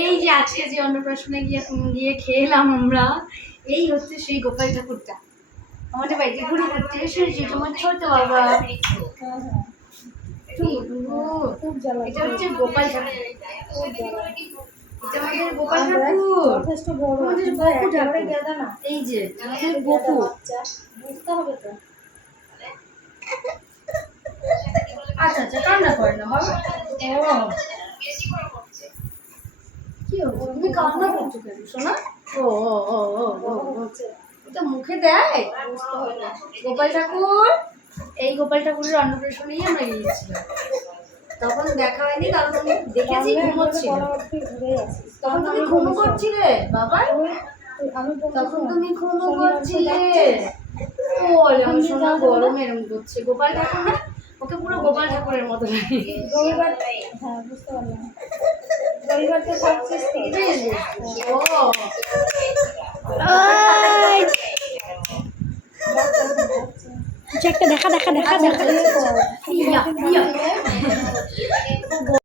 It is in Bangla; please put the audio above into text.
এই যে আজকে যে অন্নপ্রাশনে গিয়ে খেলাম আমরা, এই হচ্ছে সেই গোপাল ঠাকুরটা আমাদের বাড়িতে ঘুরে ঘুরতে এসেছে। তোমার ছোট বাবা, এটা হচ্ছে গোপাল ঠাকুর। এটা আমাদের গোপাল ঠাকুর, যথেষ্ট বড়, আমাদের গপু ঠাকুর। না এই যে আমাদের গপু, বুঝতে হবে তো। আচ্ছা আচ্ছা, কান্না করে না বাবা। কি হলো, তুমি কান্না করছো কেন সোনা? ও ও ও ও ও এটা মুখে দেয় গোপাল ঠাকুর। এই গোপাল ঠাকুরের অন্নপ্রাশনেই আমরা গিয়েছিলাম, তখন দেখা হয়নি কারণ আমি দেখেছি ঘুমোচ্ছিল। তখন তুমি ঘুমো করছিলে বাবা, তখন তুমি ঘুমো করছিলে। বলে আমার সোনা গরম এরম করছে। গোপাল ঠাকুর না, ওকে পুরো গোপাল ঠাকুরের মতো লাগে। রবিবার, হ্যাঁ বুঝতে পারলাম, রবিবার তো থাকছিস তো। একটা দেখা দেখা দেখা দেখা।